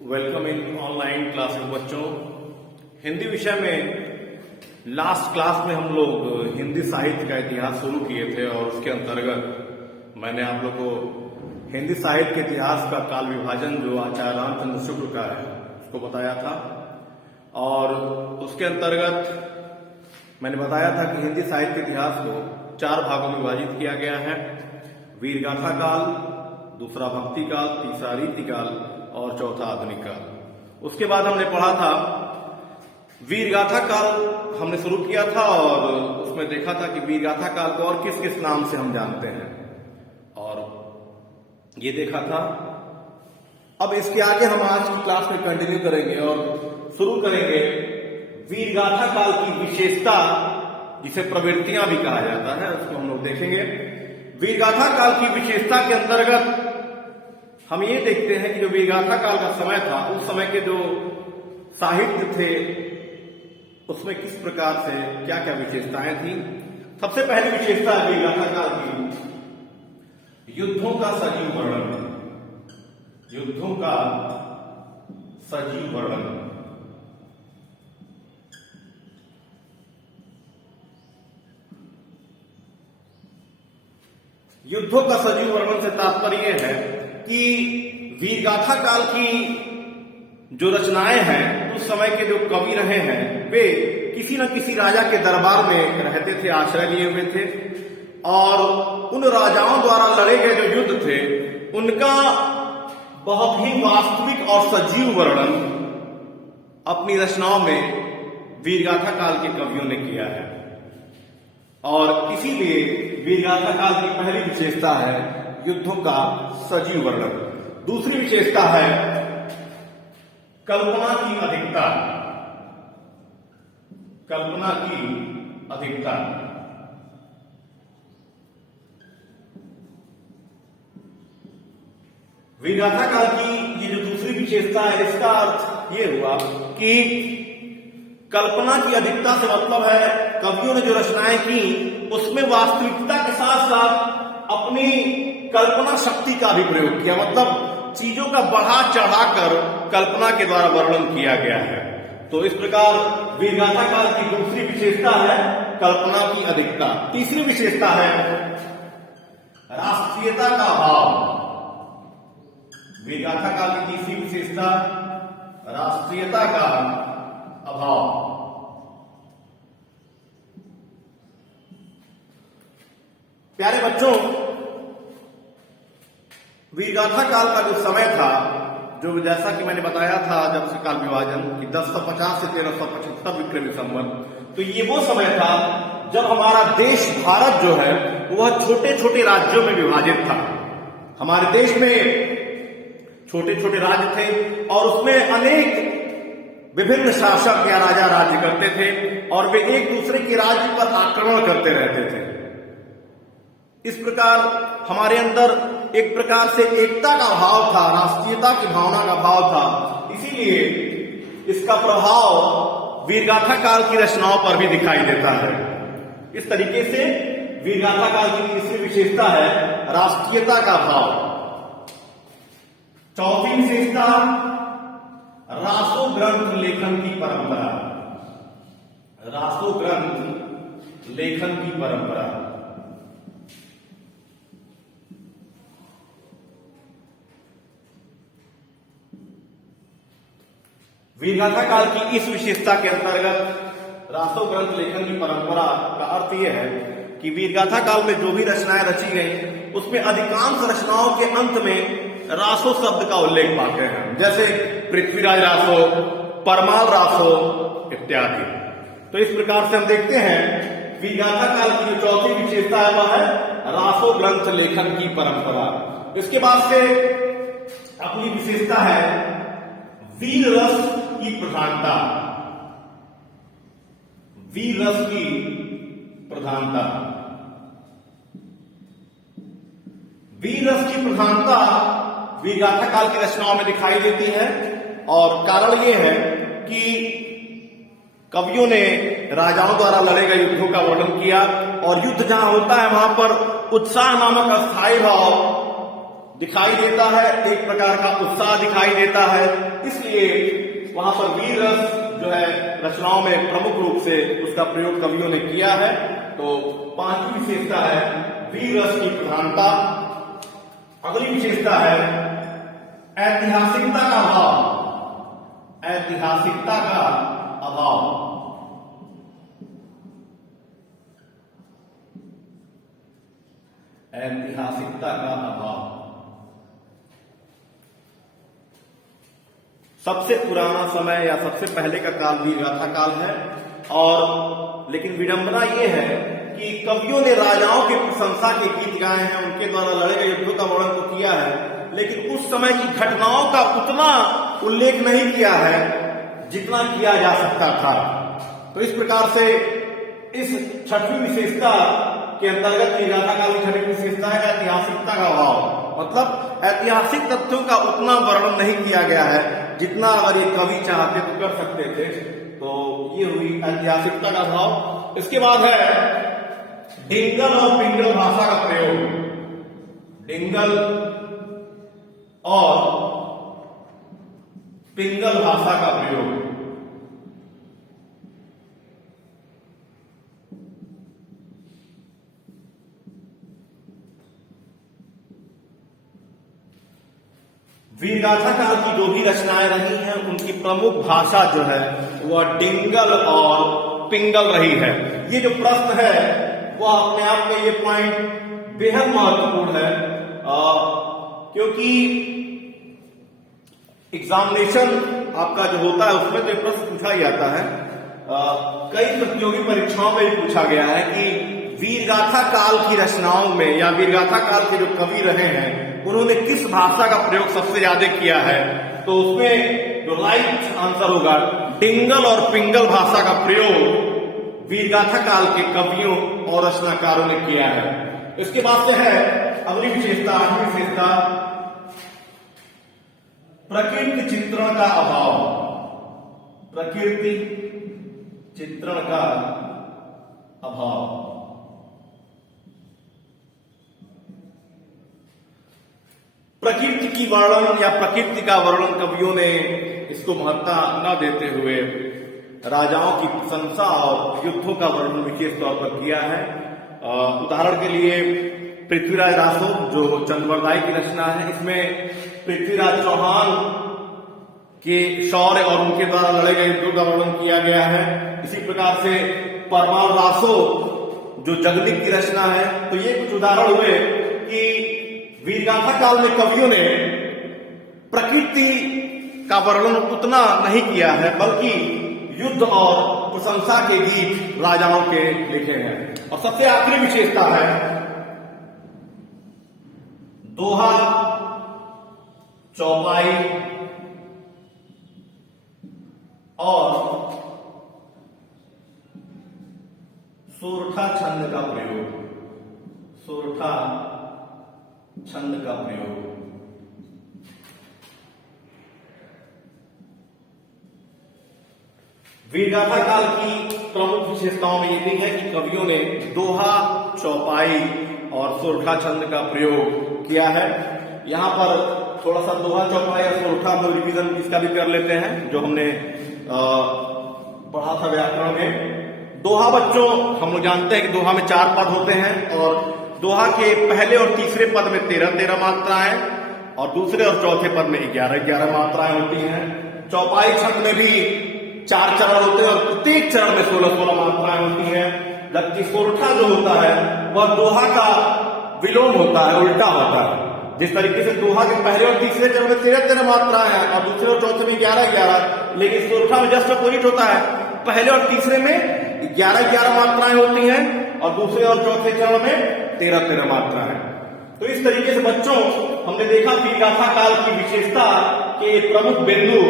Welcome in online classes बच्चों। हिंदी विषय में लास्ट क्लास में हम लोग हिंदी साहित्य का इतिहास शुरू किए थे और उसके अंतर्गत मैंने आप लोग को हिंदी साहित्य के इतिहास का काल विभाजन जो आचार्य रामचंद्र शुक्ल का है उसको बताया था। और उसके अंतर्गत मैंने बताया था कि हिंदी साहित्य के इतिहास को 4 भागों में विभाजित किया गया है। वीरगाथा काल, दूसरा भक्ति काल, तीसरा रीति काल और चौथा आधुनिक काल। उसके बाद हमने पढ़ा था वीरगाथा काल हमने शुरू किया था और उसमें देखा था कि वीरगाथा काल को और किस किस नाम से हम जानते हैं और ये देखा था। अब इसके आगे हम आज की क्लास में कंटिन्यू करेंगे और शुरू करेंगे वीरगाथा काल की विशेषता, जिसे प्रवृत्तियां भी कहा जाता है, उसको हम लोग देखेंगे। वीरगाथा काल की विशेषता के अंतर्गत हम ये देखते हैं कि जो वीरगाथा काल का समय था, उस समय के जो साहित्य थे उसमें किस प्रकार से क्या क्या विशेषताएं थी। सबसे पहली विशेषता है वीरगाथा काल की युद्धों का सजीव वर्णन। युद्धों का सजीव वर्णन। युद्धों का सजीव वर्णन से तात्पर्य है कि वीरगाथा काल की जो रचनाएं हैं, उस समय के जो कवि रहे हैं वे किसी न किसी राजा के दरबार में रहते थे, आश्रय लिए हुए थे और उन राजाओं द्वारा लड़े गए जो युद्ध थे उनका बहुत ही वास्तविक और सजीव वर्णन अपनी रचनाओं में वीरगाथा काल के कवियों ने किया है। और इसीलिए वीरगाथा काल की पहली विशेषता है युद्धों का सजीव वर्णन। दूसरी विशेषता है कल्पना की अधिकता। कल्पना की अधिकता। वीरगाथा काल की ये जो दूसरी विशेषता है, इसका अर्थ ये हुआ कि कल्पना की अधिकता से मतलब है कवियों ने जो रचनाएं की उसमें वास्तविकता के साथ साथ अपनी कल्पना शक्ति का भी प्रयोग किया, मतलब चीजों का बढ़ा चढ़ाकर कल्पना के द्वारा वर्णन किया गया है। तो इस प्रकार वीरगाथा काल की दूसरी विशेषता है कल्पना की अधिकता। तीसरी विशेषता है राष्ट्रीयता का अभाव। वीरगाथा काल की तीसरी विशेषता राष्ट्रीयता का अभाव। प्यारे बच्चों, वीरगाथा काल का जो समय था, जो जैसा कि मैंने बताया था जब से काल विभाजन कि 1050 से 1375 विक्रमी संवत, तो ये वो समय था जब हमारा देश भारत जो है वह छोटे छोटे राज्यों में विभाजित था। हमारे देश में छोटे छोटे राज्य थे और उसमें अनेक विभिन्न शासक या राजा राज्य करते थे और वे एक दूसरे के राज्य पर आक्रमण करते रहते थे। इस प्रकार हमारे अंदर एक प्रकार से एकता का भाव था, राष्ट्रीयता की भावना का भाव था। इसीलिए इसका प्रभाव वीरगाथा काल की रचनाओं पर भी दिखाई देता है। इस तरीके से वीरगाथा काल की तीसरी विशेषता है राष्ट्रीयता का भाव। चौथी विशेषता रासो ग्रंथ लेखन की परंपरा। रासो ग्रंथ लेखन की परंपरा। वीरगाथा काल की इस विशेषता के अंतर्गत रासो ग्रंथ लेखन की परंपरा का अर्थ यह है कि वीरगाथा काल में जो भी रचनाएं रची गई उसमें अधिकांश रचनाओं के अंत में रासो शब्द का उल्लेख पाते हैं, जैसे पृथ्वीराज रासो, परमाल रासो इत्यादि। तो इस प्रकार से हम देखते हैं वीरगाथा काल की जो चौथी विशेषता है वह है रासो ग्रंथ लेखन की परंपरा। इसके बाद से अपनी विशेषता है वीर रस की प्रधानता। वीर रस की प्रधानता। वीर रस की प्रधानता वीरगाथा काल की रचनाओं में दिखाई देती है और कारण यह है कि कवियों ने राजाओं द्वारा लड़े गए युद्धों का वर्णन किया और युद्ध जहां होता है वहां पर उत्साह नामक अस्थायी भाव दिखाई देता है, एक प्रकार का उत्साह दिखाई देता है, इसलिए वहां पर वीर रस जो है रचनाओं में प्रमुख रूप से उसका प्रयोग कवियों ने किया है। तो पांचवी विशेषता है वीर रस की प्रधानता। अगली विशेषता है ऐतिहासिकता का अभाव। ऐतिहासिकता का अभाव। ऐतिहासिकता का अभाव। सबसे पुराना समय या सबसे पहले का काल वीरगाथा काल है, और लेकिन विडंबना यह है कि कवियों ने राजाओं की प्रशंसा के गीत गाए हैं, उनके द्वारा लड़े गए युद्धों का वर्णन तो किया है, लेकिन उस समय की घटनाओं का उतना उल्लेख नहीं किया है जितना किया जा सकता था। तो इस प्रकार से इस छठवीं विशेषता के अंतर्गत वीरगाथा काल की छठी विशेषता है ऐतिहासिकता का अभाव। मतलब ऐतिहासिक तथ्यों का उतना वर्णन नहीं किया गया है जितना अगर ये कवि चाहते तो कर सकते थे। तो ये हुई ऐतिहासिकता का अभाव। इसके बाद है डिंगल और पिंगल भाषा का प्रयोग। डिंगल और पिंगल भाषा का प्रयोग। वीरगाथा काल की जो भी रचनाएं रही हैं उनकी प्रमुख भाषा जो है वह डिंगल और पिंगल रही है। ये जो प्रश्न है वह अपने आप में ये पॉइंट बेहद महत्वपूर्ण है, क्योंकि एग्जामिनेशन आपका जो होता है उसमें तो ये प्रश्न पूछा ही आता है। कई प्रतियोगी परीक्षाओं में भी पूछा गया है कि वीरगाथा काल की रचनाओं में या वीरगाथा काल के जो कवि रहे हैं उन्होंने किस भाषा का प्रयोग सबसे ज्यादा किया है। तो उसमें जो राइट आंसर होगा डिंगल और पिंगल भाषा का प्रयोग वीरगाथा काल के कवियों और रचनाकारों ने किया है। इसके बाद से है अगली विशेषता, आठवीं विशेषता प्रकृति चित्रण का अभाव। प्रकृति चित्रण का अभाव। प्रकृति की वर्णन या प्रकृति का वर्णन कवियों ने इसको महत्ता न देते हुए राजाओं की प्रशंसा और युद्धों का वर्णन विशेष तौर पर किया है। उदाहरण के लिए पृथ्वीराज रासो जो चंद्रवरदाई की रचना है, इसमें पृथ्वीराज चौहान के शौर्य और उनके द्वारा लड़े गए युद्धों का वर्णन किया गया है। इसी प्रकार से परमार रासो जो जगनिक की रचना है। तो ये कुछ उदाहरण हुए कि वीरगाथा काल में कवियों ने प्रकृति का वर्णन उतना नहीं किया है, बल्कि युद्ध और प्रशंसा के गीत राजाओं के लिखे हैं। और सबसे आखिरी विशेषता है दोहा, चौपाई और सोरठा छंद का प्रयोग। सोरठा छंद का प्रयोग। वीरगाथा काल की प्रमुख विशेषताओं में यह भी है कि कवियों ने दोहा, चौपाई और सोरठा छंद का प्रयोग किया है। यहां पर थोड़ा सा दोहा, चौपाई और सोरठा हम रिवीजन इसका भी कर लेते हैं जो हमने पढ़ा था व्याकरण में। दोहा बच्चों हम लोग जानते हैं कि दोहा में 4 पद होते हैं, और दोहा के पहले और तीसरे पद में 13-13 मात्राएं और दूसरे और चौथे पद में 11-11 मात्राएं होती हैं। चौपाई छंद में भी 4 चरण होते हैं और प्रत्येक चरण में 16-16 मात्राएं होती हैं। जबकि सोरठा जो होता है वह दोहा का विलोम होता है, उल्टा होता है। जिस तरीके से दोहा के पहले और तीसरे चरण में 13-13 मात्राएं हैं और दूसरे और चौथे में 11-11, लेकिन सोरठा में जस्ट अपोजिट होता है। पहले और तीसरे में 11-11 मात्राएं होती हैं और दूसरे और चौथे चरण में 13-13 मात्राएं। तो इस तरीके से बच्चों हमने देखा वीरगाथा काल की विशेषता के प्रमुख बिंदु।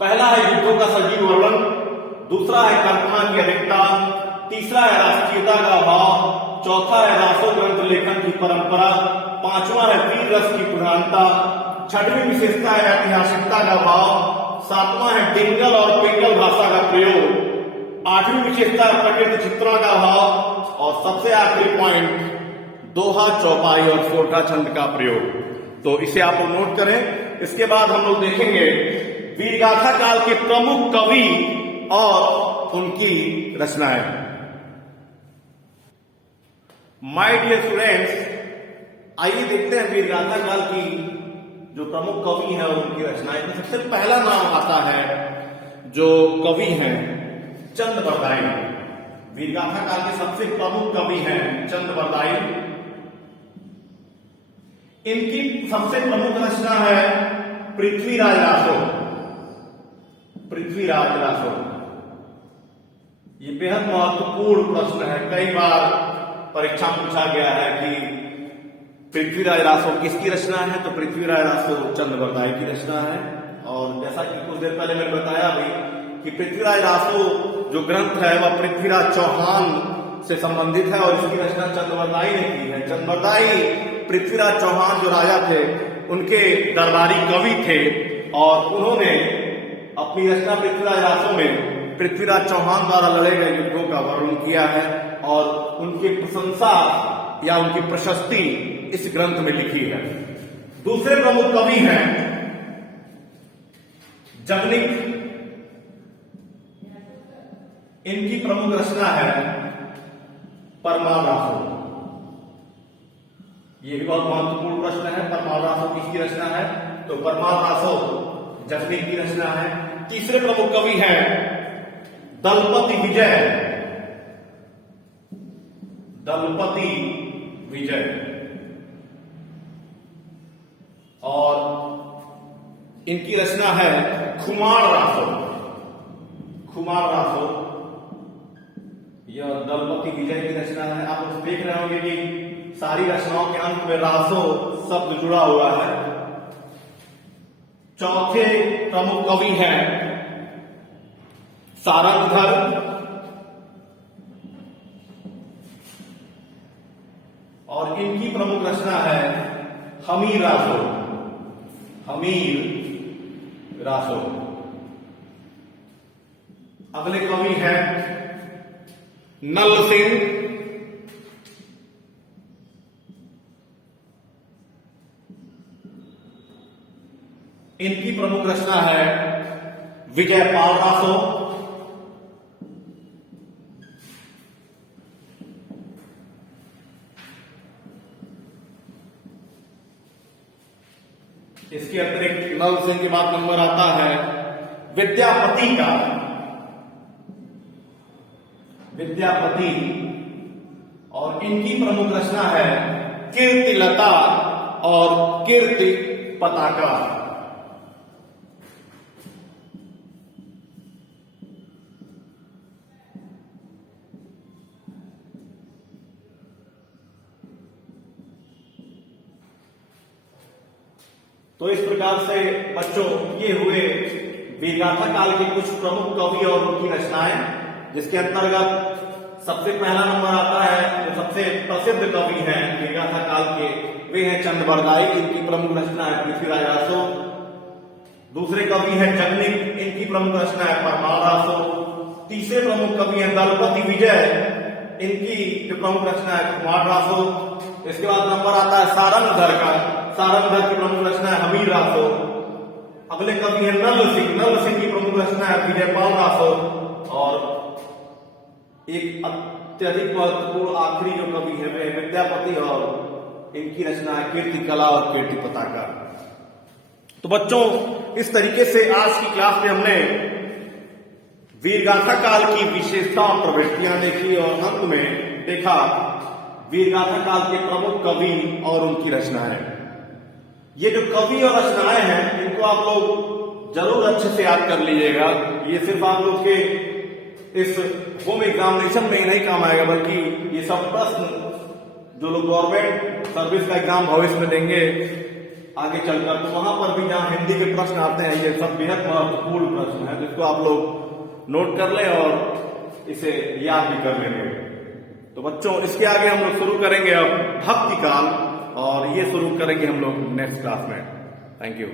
पहला है युद्धों का सजीव वर्णन, दूसरा है कल्पना की अधिकता, तीसरा है राष्ट्रीयता का अभाव, चौथा है रासो ग्रंथ लेखन की परंपरा, पांचवा है वीर रस की प्रधानता, छठवीं विशेषता है ऐतिहासिकता का अभाव, सातवां है डिंगल और पिंगल भाषा का प्रयोग, आठवीं विशेषता है प्रकृति चित्रण का अभाव, और सबसे आखिरी पॉइंट दोहा, चौपाई और फोटा छंद का प्रयोग। तो इसे आप लोग नोट करें। इसके बाद हम लोग देखेंगे वीरगाथा काल के प्रमुख कवि और उनकी रचनाएं। माय डियर स्टूडेंट्स, आइए देखते हैं वीरगाथा काल की जो प्रमुख कवि हैं और उनकी रचनाएं। तो सबसे पहला नाम आता है जो कवि हैं चंद बरदाई। वीरगाथा काल के सबसे प्रमुख कवि हैं चंद बरदाई। इनकी सबसे प्रमुख रचना है पृथ्वीराज रासो। पृथ्वीराज रासो ये बेहद महत्वपूर्ण प्रश्न है। कई बार परीक्षा में पूछा गया है कि पृथ्वीराज रासो किसकी रचना है, तो पृथ्वीराज रासो चंद बरदाई की रचना है। और जैसा कि कुछ देर पहले मैंने बताया भी कि पृथ्वीराज रासो जो ग्रंथ है वह पृथ्वीराज चौहान से संबंधित है और इसकी रचना चंद बरदाई ने की है। चंद बरदाई पृथ्वीराज चौहान जो राजा थे उनके दरबारी कवि थे और उन्होंने अपनी रचना पृथ्वीराज रासो में पृथ्वीराज चौहान द्वारा लड़े गए युद्धों का वर्णन किया है और उनकी प्रशंसा या उनकी प्रशस्ति इस ग्रंथ में लिखी है। दूसरे प्रमुख कवि हैं जगनिक। इनकी प्रमुख रचना है परमार रासो। यह भी बहुत महत्वपूर्ण प्रश्न है। परमार रासो किसकी रचना है, तो परमार रासो जगनिक की रचना है। तीसरे प्रमुख कवि हैं दलपति विजय। दलपति विजय और इनकी रचना है खुमार रासो। खुमार रासो यह दलपति विजय की रचना है। आप लोग देख रहे होंगे कि सारी रचनाओं के अंत में रासो शब्द जुड़ा हुआ है। चौथे प्रमुख कवि हैं सारंगधर और इनकी प्रमुख रचना है हमीर रासो। हमीर रासो। अगले कवि हैं नल सिंह। इनकी प्रमुख रचना है विजयपाल रासो। इसके अतिरिक्त नल सिंह के बाद नंबर आता है विद्यापति का। विद्यापति और इनकी प्रमुख रचना है कीर्ति लता और कीर्ति पताका। तो इस प्रकार से बच्चों ये हुए वीरगाथा काल के कुछ प्रमुख कवि और उनकी रचनाएं, जिसके अंतर्गत सबसे पहला नंबर आता है जो सबसे प्रसिद्ध कवि हैं वीरगाथा काल के, वे हैं चंद बरदाई। इनकी प्रमुख रचना है पृथ्वीराज रासो। दूसरे कवि हैं जगनिक। इनकी प्रमुख रचना है परमार रासो। तीसरे प्रमुख कवि हैं दलपति विजय। इनकी जो प्रमुख रचना है खुमार रासो। इसके बाद नंबर आता है सारंगधर का। सारंगधर की प्रमुख रचना है हमीर रासो। अगले कवि है नल सिंह। नल सिंह की प्रमुख रचना है विजयपाल रासो। और एक अत्यधिक महत्वपूर्ण आखिरी जो कवि है वे विद्यापति और इनकी रचना है कीर्ति कला और कीर्ति पताका। तो बच्चों इस तरीके से आज की क्लास में हमने वीरगाथा काल की विशेषता और प्रवृत्तियां देखी और अंत में देखा वीरगाथा काल के प्रमुख कवि और उनकी रचनाएं। ये जो कवि और रचनाएं हैं इनको आप लोग जरूर अच्छे से याद कर लीजिएगा। ये सिर्फ आप लोग के इस होम एग्जामिनेशन में ही नहीं काम आएगा, बल्कि ये सब प्रश्न जो लोग गवर्नमेंट सर्विस का एग्जाम भविष्य में देंगे आगे चलकर, तो वहां पर भी जहां हिंदी के प्रश्न आते हैं ये सब बेहद महत्वपूर्ण प्रश्न है, जिसको आप लोग नोट कर लें और इसे याद भी कर लेंगे। तो बच्चों इसके आगे हम लोग शुरू करेंगे अब भक्ति काल, और ये शुरू करेंगे हम लोग नेक्स्ट क्लास में। Thank you.